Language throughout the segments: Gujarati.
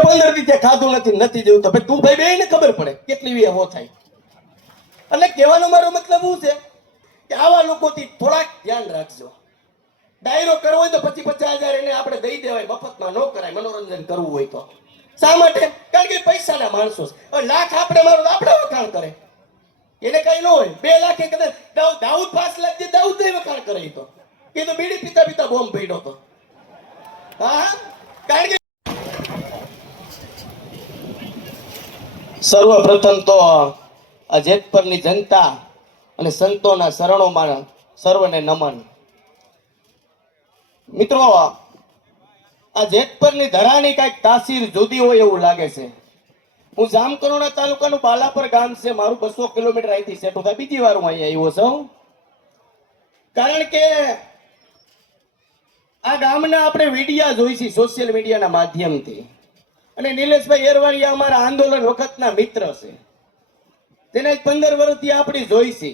15 દી ત્યાં ખાધું નથી જેવું તો ભાઈ તું ભાઈ બેયને ખબર પડે કેટલી વી હો થાય. એટલે કહેવાનો મારો મતલબ શું છે કે આવા લોકોથી થોડાક ધ્યાન રાખજો. ડાયરો કરવો હોય તો 50,000 એને આપણે દઈ દેવાય, મફતમાં ન કરાય. મનોરંજન કરવું હોય તો શા માટે? કારણ કે પૈસાના માણસો છે. હવે લાખ આપણે મારો આપણે વખાણ કરે, એને કઈ ન હોય. 2 લાખ કદાચ દાઉદ 5 લાખ જે દાઉદ વખાણ કરે તો એ તો બીડી પીતા પીતા બોમ્બ પડ્યો હતો. હા, કારણ કે સર્વપ્રથમ તો આ જેતપરની જનતા અને સંતોના શરણોમાં સર્વને નમન. મિત્રો, આ જેતપરની ધરાની કઈક તાસીર જુદી હોય એવું લાગે છે. હું જામકરોડા તાલુકાનું બાલાપર ગામ છે, મારું 200 કિલોમીટર અહીંથી સેટો થાય. બીજી વાર હું અહીંયા આવ્યો છું, કારણ કે આ ગામના આપણે વિડિયા જોઈ છે સોશિયલ મીડિયાના માધ્યમથી. અને નિલેશભાઈ એરવાડિયા અમારા આંદોલન વખતના મિત્ર છે, તેને 15 વર્ષથી આપણી જોઈ છે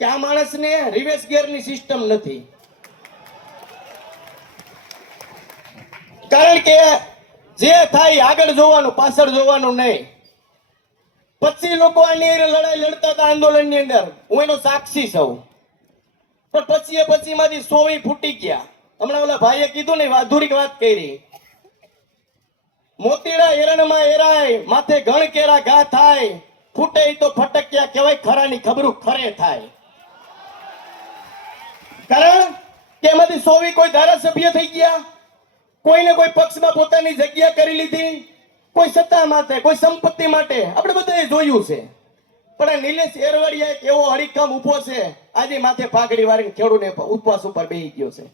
કે આ માણસને રિવર્સ ગિયરની સિસ્ટમ નથી. કારણ કે જે થાય આગળ જોવાનું, પાછળ જોવાનું નહીં. 25 લોકો આની લડાઈ લડતા હતા આંદોલનની અંદર, હું એનો સાક્ષી છું. પણ 25 માંથી 100 ફૂટી ગયા. હમણાં ઓલા ભાઈએ કીધું ને, અધૂરી વાત કરી. મોતીડા એરણમાં એરાય, માથે ગણ કેરા ઘા થાય, ફૂટે તો ફટક્યા કહેવાય, ખરાની ખબરું ખરે થાય. કારણ કે એમાંથી 100 કોઈ ધારાસભ્ય થઈ ગયા, કોઈને કોઈ પક્ષમાં પોતાની જગ્યા કરી લીધી, કોઈ સત્તા માટે, કોઈ સંપત્તિ માટે. આપણે બધાએ જોયું છે. પણ આ નિલેશ એરવાડિયા એક એવો હરીકામ ઉભો છે, આજે માથે પાઘડી વાળીને ખેડૂને ઉપવાસ ઉપર બેસી ગયો છે.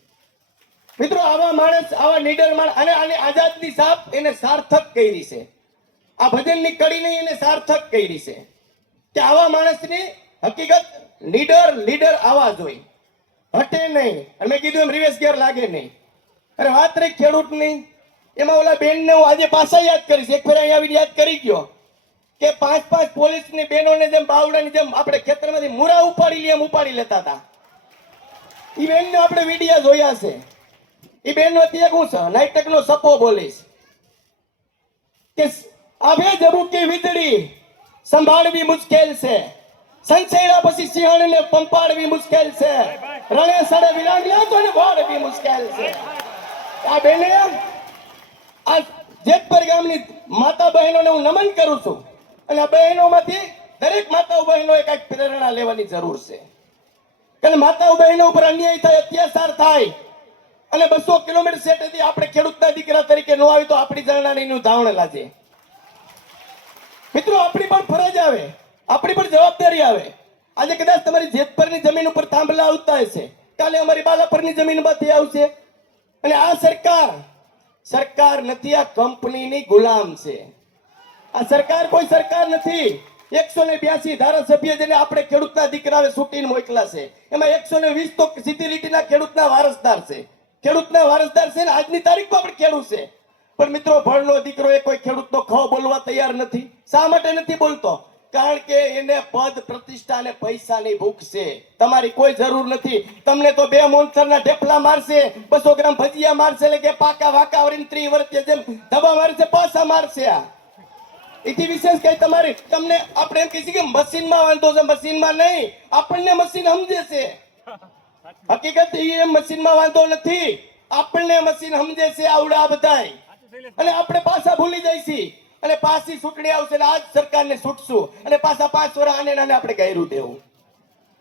મિત્રો, આવા માણસ, આવા નીડર માણસ, અને આને આઝાદની સાપ એને સાર્થક કરી છે. આ ભજનની કડી નહીં, એને સાર્થક કરી છે કે આવા માણસની હકીકત લીડર આવા જોઈ, હટે નહીં. અને મેં કીધું એમ રિવર્સ ગિયર લાગે નહીં. અરે વાત રહી ખેડૂતની, એમાં ઓલા બેનને હું આજે પાછા યાદ કરીશ. એક ફેર અહીંયા આવીને યાદ કરી ગયો કે 5 પોલીસની બહેનોને જેમ બાવડાની જેમ આપણે ખેતરમાંથી મુરા ઉપાડી લે એમ ઉપાડી લેતા હતા. એ બેનને આપણે વિડિયા જોયા છે. એ બેન વતી એક હું નાટકનો સપો બોલીશ કે આભે જબુકી વીજળી સંભાળવી મુશ્કેલ છે, સંસેડા પછી સિંહણને પંપાડવી મુશ્કેલ છે, રણે સડે વિલાંગલા તો વાળવી મુશ્કેલ છે. આ બેને આ જેતપર ગામની માતા બહેનોને હું નમન કરું છું. અને આ બહેનોમાંથી દરેક માતાઓ બહેનોએ કંઈક પ્રેરણા લેવાની જરૂર છે. કારણ માતાઓ બહેનો ઉપર અન્યાય થાય, અત્યાચાર થાય, અને 200 કિલોમીટર સેટેથી આપણે ખેડૂતના દીકરા તરીકે ન આવી તો આપણી જરણાની ધાવણ લાજે. મિત્રો, આપણી પણ ફરજ આવે, આપણી પણ જવાબદારી આવે. આજે કદાચ તમારી જેતપરની જમીન ઉપર થાંભલા આવતા હશે, કાલે અમારી બાલાપરની જમીનમાંથી આવશે. અને આ સરકાર નથી, આ કંપનીની ગુલામ છે. આ સરકાર કોઈ સરકાર નથી. 182 ધારાસભ્ય જેને આપણે ખેડૂતના દીકરાને છૂટીને મોકલા છે, એમાં 120 તો સીધી લીટીના ખેડૂતના વારસદાર છે. ખેડૂતના વારસદાર છે ને આજની તારીખમાં પણ ખેડૂત છે. પણ મિત્રો, ભણનો દીકરો એ કોઈ ખેડૂતનો ખ બોલવા તૈયાર નથી. શા માટે નથી બોલતો? કારણ કે એને પદ, પ્રતિષ્ઠા અને પૈસાની ભૂખ છે. તમારી કોઈ જરૂર નથી. તમને તો 2 મોન્સરના ઢેફલા મારશે, 200 ગ્રામ ભજીયા મારશે, એટલે કે પાકા વાકા વરીને 30 વર્ષે જેમ ધબા મારશે, પાછા મારશે. આ એથી વિશેષ કઈ તમારી તમને આપણે એમ કહીએ કે મશીનમાં વાંધો છે. મશીનમાં નહીં, આપણને મશીન સમજે છે. હકીકત એ મશીનમાં વાંધો નથી, આપણને મશીન સમજે છે આવડા બધાય. અને આપણે પાછા ભૂલી જઈશી, અને પાછી ચૂંટણી આવશે ને આજ સરકારને છૂટશું, અને પાછા 5 વર્ષ આને નાને આપણે ગાયરું દેવું.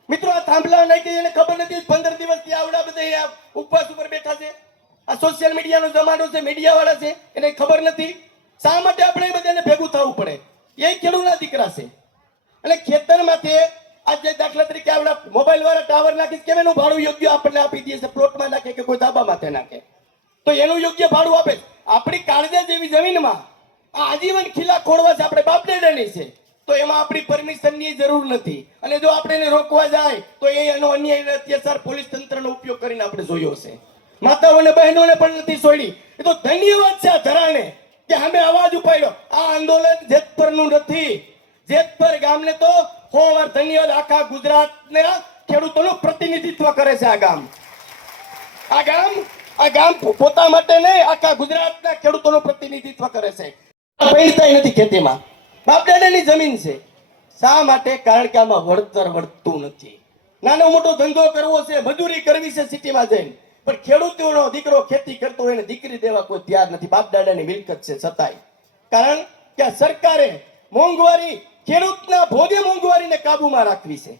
મિત્રો, આ થાંભલા નહીં કે એને ખબર નથી 15 દિવસથી આવડા બધા ઉપવાસ ઉપર બેઠા છે. આ સોશિયલ મીડિયાનો જમાનો છે, મીડિયા વાળા છે, એને ખબર નથી. શા માટે આપણે બધાને ભેગું થવું પડે? એ ખેડૂતના દીકરા છે. અને ખેતરમાંથી આજે દાખલા તરીકે આવડા મોબાઈલ વાળા ટાવર નાખીશ, કેમ એનું ભાડું યોગ્ય આપણને આપી દે છે? પ્લોટમાં નાખે કે કોઈ ધાબા માથે નાખે તો એનું યોગ્ય ભાડું આપે. આપણી કાળજા જેવી જમીનમાં આ આજીવન ખીલા ખોડવા છે, આપણે બાપ દાદાની છે, તો એમાં આપણી પરમિશનની જરૂર નથી. અને જો આપણે એને રોકવા જાય તો એનો અન્યાય અત્યાચાર પોલીસ તંત્રનો ઉપયોગ કરીને આપણે જોયો છે. માતાઓને બહેનોને પણ નથી છોડી. એ તો ધન્યવાદ છે આ ધરાને કે અમે અવાજ ઉપાડ્યો. આ આંદોલન જેતપરનું નથી. જેતપર ગામને તો 100 વાર ધન્યવાદ. આખા ગુજરાતના ખેડૂતોનું પ્રતિનિધિત્વ કરે છે આ ગામ પોતા માટે નહીં, આખા ગુજરાતના ખેડૂતોનું પ્રતિનિધિત્વ કરે છે. પૈણતાય નથી ખેતીમાં, બાપ દાદાની જમીન છે. શા માટે? કારણ કે આમાં વળતર વળતું નથી. નાનો મોટો ધંધો કરવો છે, મજૂરી કરવી છે સિટીમાં જઈને, પણ ખેડૂતોનો દીકરો ખેતી કરતો હોય ને દીકરી દેવા કોઈ તૈયાર નથી. બાપ દાદાની મિલકત છે છતાંય. કારણ કે આ સરકારે મોંઘવારી, ખેડૂતના ભોગે મોંઘવારીને કાબુમાં રાખવી છે.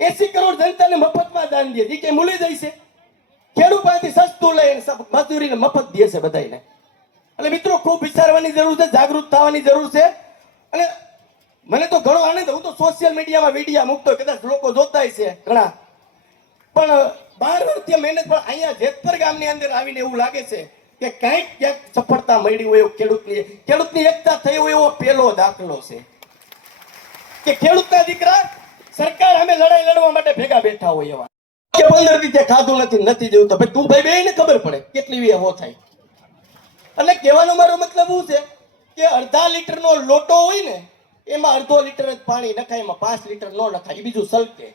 80 કરોડ જનતાને મફતમાં દાન દે, એ કે મૂલી જાય છે. ખેડૂત પાસેથી સસ્તું લઈને મજૂરીને મફત દે છે બધાને. એટલે મિત્રો ખૂબ વિચારવાની જરૂર છે, જાગૃત થવાની જરૂર છે. અને મને તો ઘણો આનંદ, હું તો સોશિયલ મીડિયામાં વિડીયો મૂકતો, કદાચ લોકો જોતા છે ઘણા, પણ 12 વર્ષથી મહેનત, પણ અહીંયા જેતપર ગામની અંદર આવીને એવું લાગે છે કે કંઈક ક્યાંક સફળતા મળી હોય, ખેડૂતની એકતા થઈ હોય એવો પહેલો દાખલો છે કે ખેડૂતના દીકરા સરકાર સામે લડાઈ લડવા માટે ભેગા બેઠા હોય એવા. કે 15 દિવસે ખાધું નથી જેવું, તો ભાઈ તું ભાઈ બેયને ખબર પડે કેટલી વ્યહો થાય. એટલે કહેવાનો મારો મતલબ શું છે કે અડધા લીટરનો લોટો હોય ને એમાં અડધો લીટર જ પાણી નખાય, એમાં 5 લીટર ન નખાય, બીજું સલકે.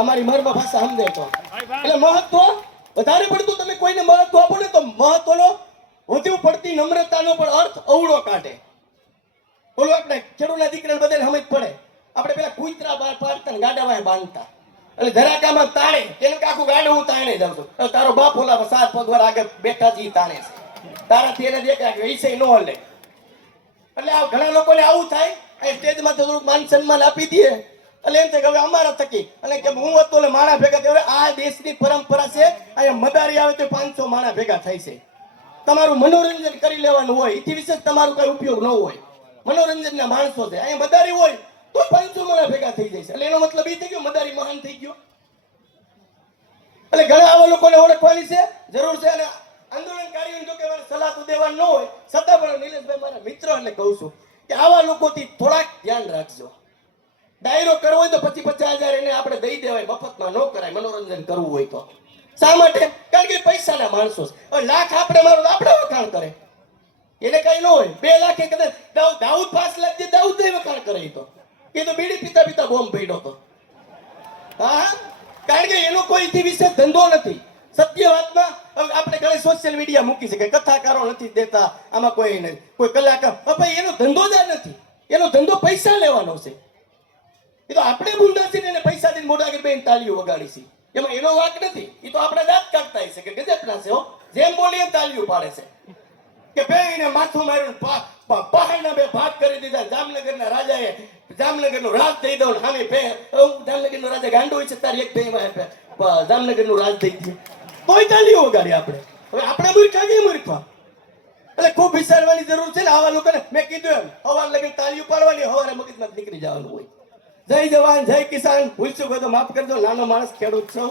અમારી મરમાં ભાષા સમજે તો. એટલે મહત્વ વધારે પડતું તમે કોઈને મહત્વ આપો ને તો મહત્વનો વધુ પડતી નમ્રતાનો પણ અર્થ અવળો કાઢે. બોલો આપણે ખેડૂતના દીકરાને બધાને સમજ પડે. આપણે પેલા કૂતરા બહાર પાડતા ને ગાડામાં બાંધતા, એટલે જરાકામાં તાણે, કેમ કે આખું ગાડું હું તાણે જાઉં છું. તારો બાપ ઓલા 7 પગવાર આગળ બેઠા છે તાણે છે, તારાથી એને દેખાય કે વિષય ન લે. એટલે આ ઘણા લોકોને આવું થાય, અહીં સ્ટેજમાં થોડુંક માન સન્માન આપી દે, એટલે એમ થાય કે હવે અમારા થકી, અને કે હું હતો એટલે માણા ભેગા થાય. હવે આ દેશની પરંપરા છે, અહીંયા મદારી આવે તો 500 માણા ભેગા થાય છે. તમારું મનોરંજન કરી લેવાનું હોય, એથી વિશેષ તમારું કઈ ઉપયોગ ન હોય. મનોરંજનના માણસો છે, અહીંયા મદારી હોય તો 500 માણા ભેગા થઈ જાય છે. એટલે એનો મતલબ એ થઈ ગયો મદારી મહાન થઈ ગયો. એટલે ઘણા આવા લોકોને ઓળખવાની છે, જરૂર છે. અને આંદોલનકારીઓને જો કે મારે સલાહ તો દેવાની ન હોય, છતાં પણ નિલેશભાઈ મારા મિત્ર એટલે કહું છું કે આવા લોકોથી થોડાક ધ્યાન રાખજો. ડાયરો કરવો હોય તો 25,000 એને આપણે દઈ દેવાય, મફતમાં ન કરાય. મનોરંજન કરવું હોય તો શા માટે? કારણ કે પૈસાના માણસો છે. હવે લાખ આપણે મારો આપણે વખાણ કરે, એને કઈ ન હોય. 2 લાખે કદાચ દાઉદ 5 લાખ જે દાઉદ વખાણ કરે, એ તો બીડી પીતા પીતા બોમ્બ પડ્યો હતો. હા, કારણ કે એનો કોઈ વિશેષ ધંધો નથી. સત્ય વાતમાં આપણે ઘણી સોશિયલ મીડિયા મૂકી છે કે કથાકારો નથી દેતા, આમાં કોઈ નહીં, કોઈ કલાકાર, ભાઈ એનો ધંધો જ નથી. એનો ધંધો પૈસા લેવાનો છે. એ તો આપણે બુંદા છે ને એને પૈસા દઈને મોઢા આગળ બેન તાળીઓ વગાડી છે, એમાં એનો વાંક નથી. એ તો આપણે દાંત કાઢતા છે કે ગજબના છે, જેમ બોલી એમ તાળીઓ પાડે છે કે બેને માથું માર્યું, પહાડના 2 ભાગ કરી દીધા. જામનગરના રાજાએ જામનગરનું રાજ દઈ દઉં, સામે જામનગરનો રાજા ગાંડો હોય છે, તારી એક ભેમાં જામનગરનું રાજ દઈ દે, તોય તાળીઓ વગાડી આપણે. હવે આપણે મૂર્ખા કે મૂર્ખા? એટલે ખૂબ વિચારવાની જરૂર છે ને આવા લોકોને. મેં કીધું એમ હવાર લગીને તાળીઓ પાડવાની, હવારે મગજમાં નીકળી જવાનું હોય. જય જવાન જય કિસાન. ભૂલચું હોય તો માફ કરજો, નાનો માણસ ખેડૂત છું.